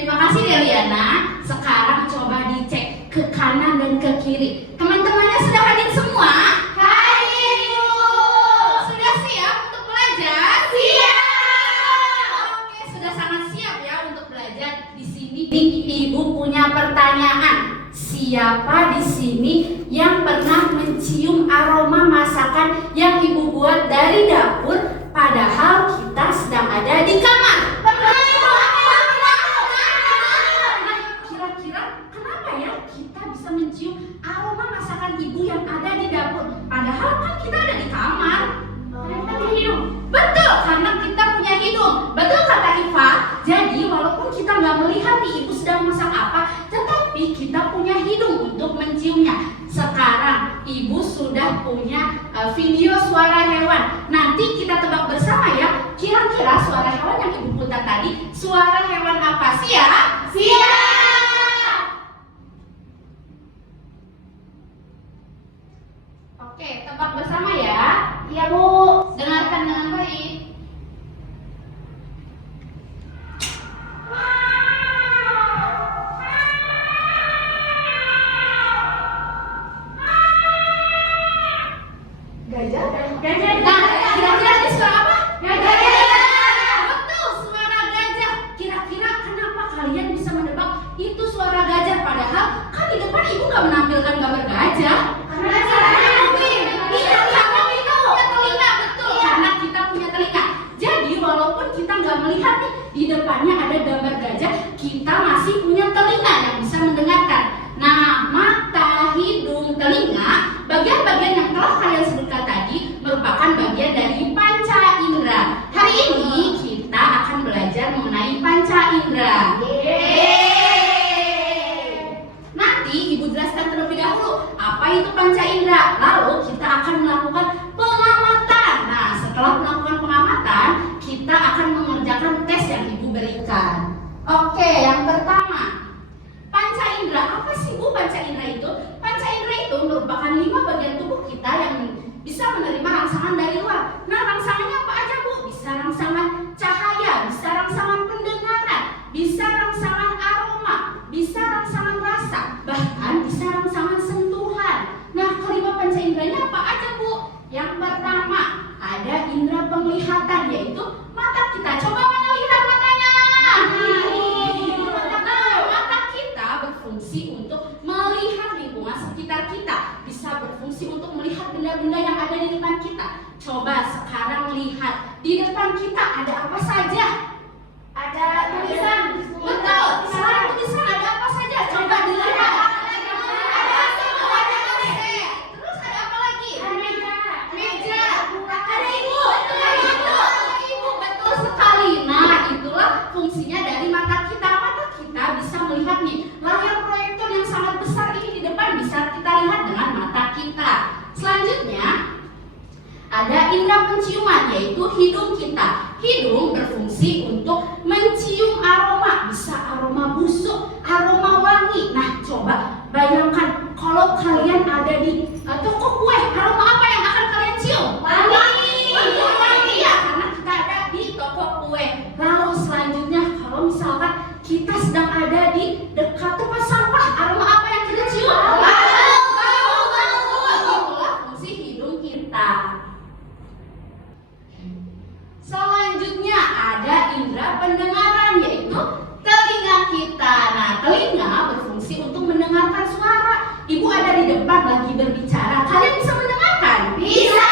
Terima kasih Deliana. Sekarang coba dicek ke kanan dan ke kiri. Teman-temannya sudah hadir semua? Hadir, Ibu. Sudah siap untuk belajar? Siap. Oke, sudah sangat siap ya untuk belajar. Di sini Ibu punya pertanyaan. Siapa di sini yang pernah mencium aroma masakan yang Ibu buat dari dapur padahal kita sedang ada di kamar? Pernah, Ibu. Kira-kira kenapa ya kita bisa mencium aroma masakan Ibu yang ada di dapur padahal kan kita ada di kamar? Kita punya hidung. Betul, karena kita punya hidung. Betul kata Iva. Jadi walaupun kita nggak melihat nih Ibu sedang masak apa, tetapi kita punya hidung untuk menciumnya. Sekarang Ibu sudah punya video suara hewan. Nanti kita tebak bersama ya. Kira-kira suara hewan yang Ibu putar tadi suara hewan apa? Siap? Siap. Oke, tebak bersama ya. Iya, Bu. Dengarkan dengan baik. Gajah. Nah, kira-kira ini suara apa? Gajah. Betul, suara gajah. Kira-kira kenapa kalian bisa menebak itu suara gajah? Padahal kan di depan Ibu nggak menampilkan gambar gajah. Karena caranya kuping. Iya, karena kita punya telinga, betul. Karena kita punya telinga. Jadi walaupun kita nggak melihat nih di depannya ada gambar gajah, kita masih punya telinga yang bisa mendengarkan. Nah, mata, hidung, telinga, bagian-bagian yang telah kalian sebutkan tadi merupakan bagian dari panca indera. Hari ini kita akan belajar mengenai panca indera. Nanti Ibu jelaskan terlebih dahulu apa itu panca indera. Lalu kita akan melakukan pengamatan. Nah, setelah melakukan pengamatan, kita akan mengerjakan tes yang Ibu berikan. Oke, yang pertama, panca indera. Apa sih Bu panca indera itu? Panca indera itu merupakan 5 bagian tubuh kita yang bisa menerima rangsangan dari luar. Nah, rangsangannya apa aja Bu? Bisa rangsangan cahaya, bisa rangsangan pendengaran, bisa rangsangan aroma, bisa rangsangan rasa, bahkan bisa rangsangan sentuhan. Nah, kelima panca inderanya apa aja Bu? Yang pertama, ada indera penglihatan, yaitu mata kita. Coba mana lihat matanya? Mata kita berfungsi untuk melihat lingkungan sekitar kita, bisa berfungsi untuk melihat benda-benda yang ada di depan kita. Coba sekarang lihat di depan kita ada apa saja? Ada tulisan. Betul. Selain tulisan ada apa saja? Coba dilihat. Terus ada apa lagi? Meja. Ada ibu. Betul sekali. Nah, itulah fungsinya dari mata kita. Mata kita bisa melihat nih layar proyektor yang sangat besar ini di depan, bisa kita lihat dengan mata kita. Selanjutnya ada indera penciuman, yaitu hidung kita. Hidung berfungsi untuk mencium aroma, bisa aroma busuk, aroma wangi. Nah, coba bayangkan kalau kalian ada di toko kue, aroma apa yang akan kalian cium? Wangi. Wangi ya, karena kita ada di toko kue. Lalu selanjutnya, kalau misalkan kita sedang ada di dekat tempat sampah, aroma apa yang kita cium? Itulah fungsi hidung kita. Selanjutnya ada indera pendengaran, yaitu telinga kita. Nah, telinga berfungsi untuk mendengarkan suara. Ibu ada di depan lagi berbicara, kalian bisa mendengarkan? Bisa.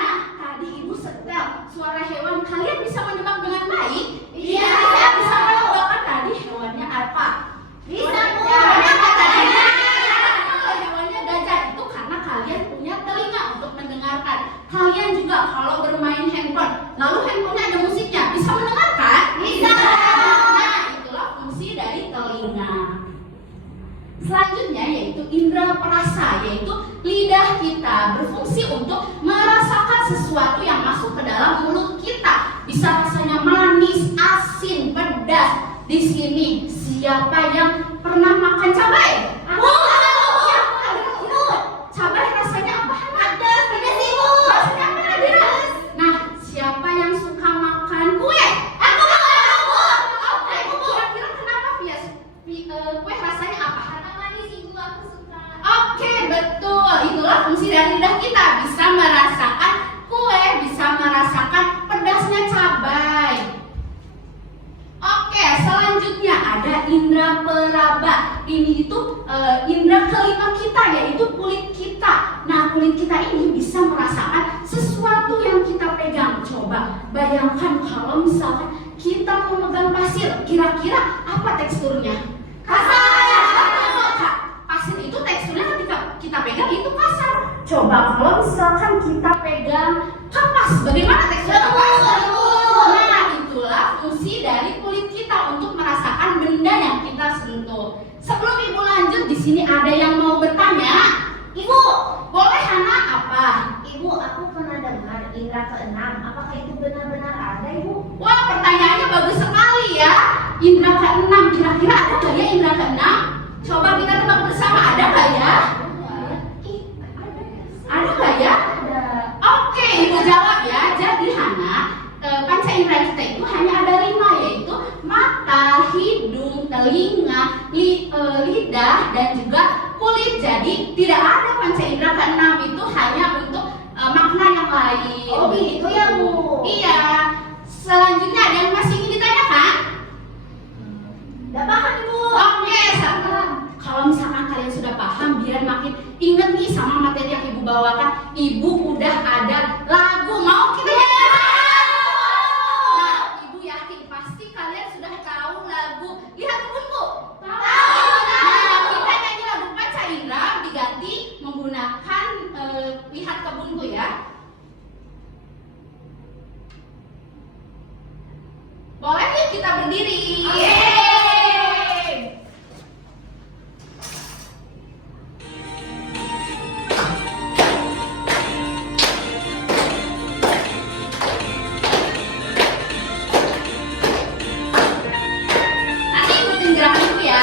Nah, tadi Ibu setel suara hewan, kalian bisa menebak dengan baik? Iya. Kalian bisa menebak tadi hewannya apa? Bisa, Bu. Hewannya gajah. Itu karena kalian punya telinga untuk mendengarkan. Kalian juga kalau bermain handphone, lalu handphonenya ada musiknya, bisa mendengarkan? Bisa. Nah, itulah fungsi dari telinga. Selanjutnya yaitu indera perasa, yaitu lidah kita berfungsi untuk merasakan sesuatu yang masuk ke dalam mulut kita. Bisa rasanya manis, asin, pedas. Di sini siapa yang pernah makan cabai? Cabai rasanya apa? Pedas, Ibu. Rasanya apa? Nah, siapa yang suka makan kue? Aku. Kira-kira kenapa dan lidah kita, bisa merasakan kue, bisa merasakan pedasnya cabai. Oke, selanjutnya ada indera peraba. Ini itu indera kelima kita, yaitu kulit kita. Nah, kulit kita ini bisa merasakan sesuatu yang kita pegang. Coba bayangkan kalau misalkan kita memegang pasir, kira-kira apa teksturnya? Kasar. Pasir itu teksturnya ketika kita pegang itu kasar. Coba kalau misalkan kita pegang kapas, bagaimana teksturnya kapas? Nah, itulah fungsi dari kulit kita untuk merasakan benda yang kita sentuh. Sebelum Ibu lanjut, di sini ada yang mau bertanya. Ibu, boleh Hana apa? Ibu, aku pernah dengar indera keenam. Apakah itu benar-benar ada, Ibu? Wah, pertanyaannya bagus sekali ya. Indera keenam, kira-kira ada nggak ya indera keenam? Coba kita tebak bersama, ada nggak ya? Ada nggak ya? Ada. Oke, Ibu jawab ya. Jadi Hana, panca indera kita itu hanya ada 5, yaitu mata, hidung, telinga, lidah, dan juga kulit. Jadi tidak ada panca indera keenam, itu hanya untuk makna yang lain. Oh, gitu ya, Bu? Iya. Selanjutnya ada yang masih ingin ditanyakan? Udah paham, Ibu? Oke, sama. Kalau misalkan kalian sudah paham, biar makin inget nih sama materi yang Ibu bawakan. Ibu udah ada lagu, mau kita nyanyi? Nah, Ibu yakin pasti kalian sudah tahu lagu Lihat Kebunku. Nah, kita nyanyi lagu Panca Indera diganti menggunakan Lihat Kebunku ya. Boleh yuk kita berdiri. Nanti ikutin gerakanku ya.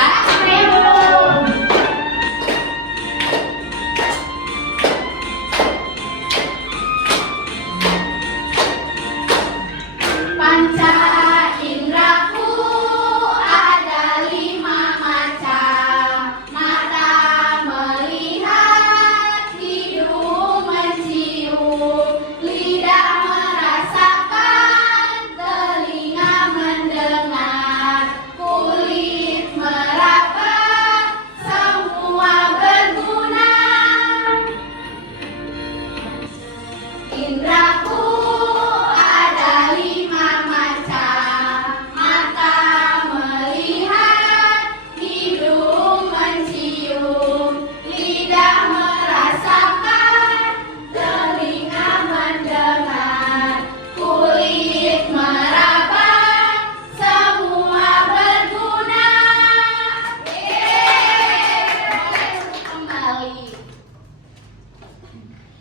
Panca indraku ada 5 macam. Mata melihat, hidung mencium, lidah merasakan, telinga mendengar, kulit meraba, semua berguna. Indraku ada 5 macam. Mata melihat, hidung mencium, lidah merasakan, telinga mendengar, kulit meraba, semua berguna. Boleh kembali.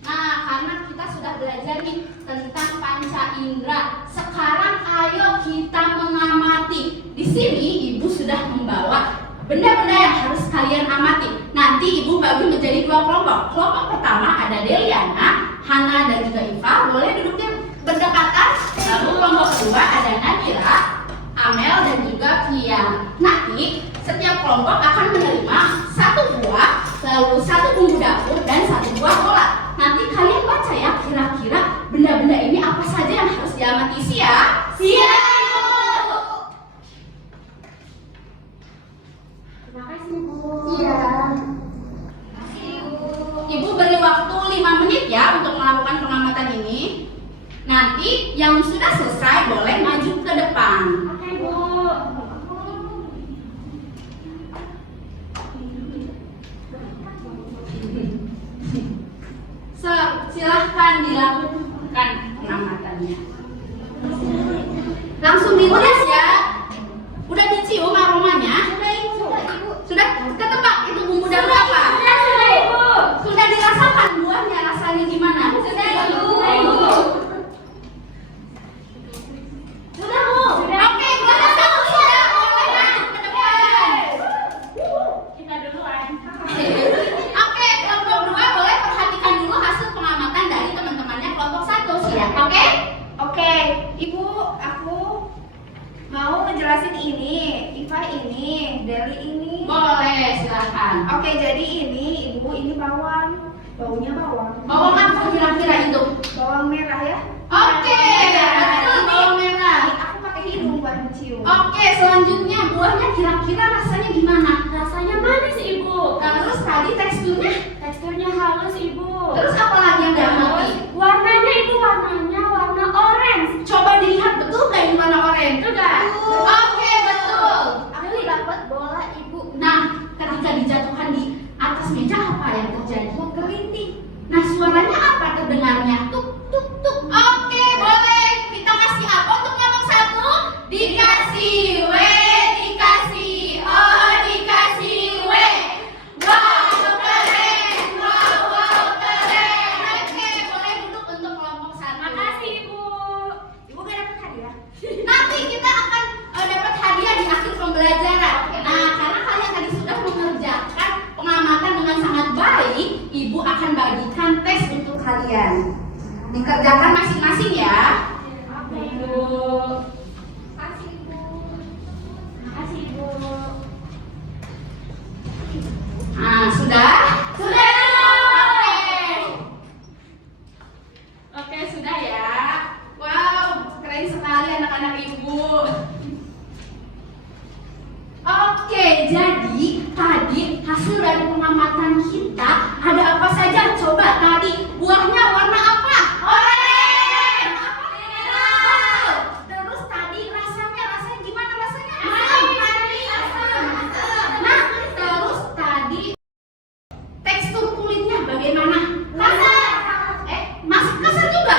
Nah, karena kita sudah belajar nih tentang panca indera, sekarang ayo kita mengamati. Di sini Ibu sudah membawa benda-benda yang harus kalian amati. Nanti Ibu bagi menjadi 2 kelompok. Kelompok pertama ada Deliana, Hana, dan juga Iva. Boleh duduknya berdekatan. Lalu kelompok kedua ada Nadira, Amel, dan juga Kian. Nanti setiap kelompok akan menerima 1 buah, lalu 1 bumbu dapur, dan 1 buah bola. Nanti kalian baca ya, kira-kira benda-benda ini apa saja yang harus diamati. Siap? Siap! Terima kasih, Bu. Iya. Ibu beri waktu 5 menit ya untuk melakukan pengamatan ini. Nanti yang sudah selesai boleh maju ke depan. Oke, Bu. Silahkan dilakukan pengamatannya. Langsung dites ya. Udah dicium aromanya? Sudah, Ibu. Sudah? Kita tebak itu bumbu dapur apa? Sudah, Ibu. Sudah dirasakan buahnya rasanya gimana? Sudah, Ibu. Sudah, Bu. Oke, kelompok 1 sudah boleh maju ke depan. Kita duluan. Oke, kelompok 2 boleh perhatikan dulu hasil pengamatan dari teman-temannya kelompok 1. Siap, oke? Oke, Ibu, aku mau ngejelasin ini, Iva ini, Deli ini. Boleh, silakan. Oke, jadi ini Ibu, ini bawang. Baunya bawang. Bawang apa kira-kira itu? Bawang merah ya. Oke, betul bawang merah. Aku pakai hidung buat mencium. Oke, selanjutnya buahnya kira-kira rasanya gimana? Rasanya manis, Ibu. Terus tadi teksturnya? Teksturnya halus, Ibu. Terus apa lagi yang diamati? Warnanya itu warna orange. Coba dilihat betul nggak ini warna oranye? Betul nggak? Oke, betul. Aku dapat bola Ibu. Nah, ketika dijatuhkan di atas meja apa yang terjadi? Menggelinding. Nah, suaranya apa terdengarnya? Tuk tuk tuk. Oke, boleh. Kita kasih apa untuk ngomong satu? Dikasih W, dikasih O, dikasih W. Wow, keren. Wow, keren. Oke, boleh duduk untuk kelompok satu. Makasih, Ibu. Ibu gak dapat hadiah? Nanti kita akan dapat hadiah di akhir pembelajaran. Nah, karena kalian tadi sudah mengerjakan pengamatan dengan sangat baik, Ibu akan bagikan tes untuk kalian. Dikerjakan masing-masing ya. Oke, Ibu. Kasih Ibu. Makasih, Ibu. Nah, sudah? Sudah. Oke, sudah ya. Wow, keren sekali anak-anak Ibu. Oke, jadi tadi hasil dari pengamatan kita ada apa saja? Coba tadi buahnya warna apa? Oranye. Betul. Terus tadi rasanya gimana rasanya? Manis. Nah, terus tadi tekstur kulitnya bagaimana? Kasar. Masih kasar juga?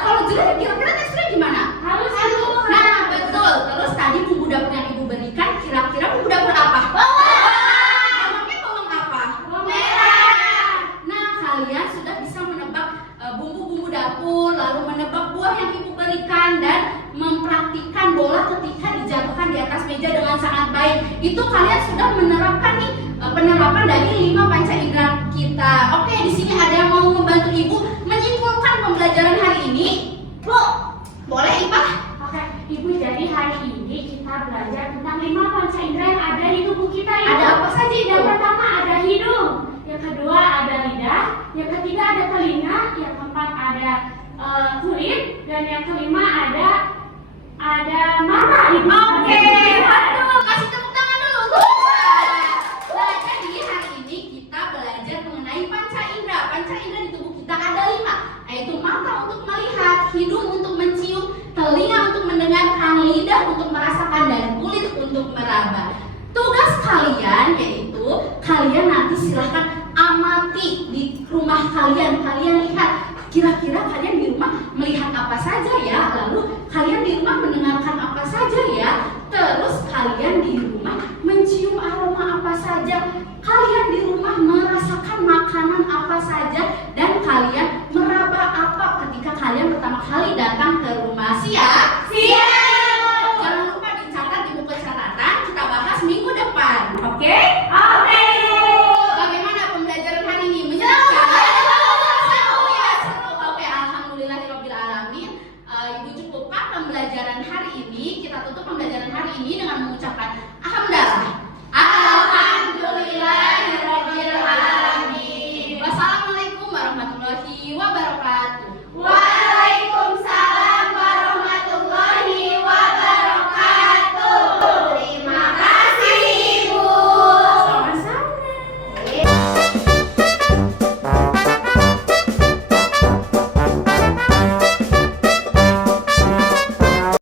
Kalau jeruk kira-kira teksturnya gimana? Halus, Ibu. Nah, betul. Terus tadi bumbu dapur yang Ibu berikan kira-kira bumbu dapur apa? Namanya bawang apa? Bawang merah. Nah, kalian sudah bisa menebak bumbu-bumbu dapur, lalu menebak buah yang Ibu berikan dan mempraktikkan bola ketika dijatuhkan di atas meja dengan sangat baik. Itu kalian sudah menerapkan nih penerapan dari 5 panca indera kita. Oke, di sini ada yang mau membantu Ibu menyimpulkan pembelajaran hari ini? Bu, boleh Ibu? Oke, Ibu, jadi hari ini kita belajar tentang 5 panca indera yang ada di tubuh kita, Ibu. Ada apa saja Ibu? Yang pertama ada hidung, yang kedua ada lidah, yang ketiga ada telinga, yang keempat ada kulit, dan yang kelima ada mata, Ibu. Oke, waduh, kasih tepuk tangan dulu. Nah, jadi hari ini kita belajar mengenai panca indera. Panca indera di tubuh kita ada 5, yaitu mata untuk melihat, hidung untuk mencium, telinga untuk mendengarkan, lidah untuk merasakan, dan kulit untuk meraba. Tugas kalian yaitu kalian nanti silahkan amati di rumah kalian. Kalian lihat kira-kira kalian di rumah melihat apa saja ya, lalu kalian di rumah mendengarkan apa saja ya, terus kalian di rumah mencium aroma apa saja, kalian di rumah merasakan makanan apa saja, dan kalian meraba apa ketika kalian pertama kali datang ke rumah. Siap? Siap! Jangan lupa dicatat di buku catatan, kita bahas minggu depan. Oke? Oke. Bagaimana pembelajaran hari ini? Menyenangkan? Seru ya? Seru. Oke, alhamdulillahirabbil alamin. Ibu cukupkan pembelajaran hari ini. Kita tutup pembelajaran hari ini dengan mengucapkan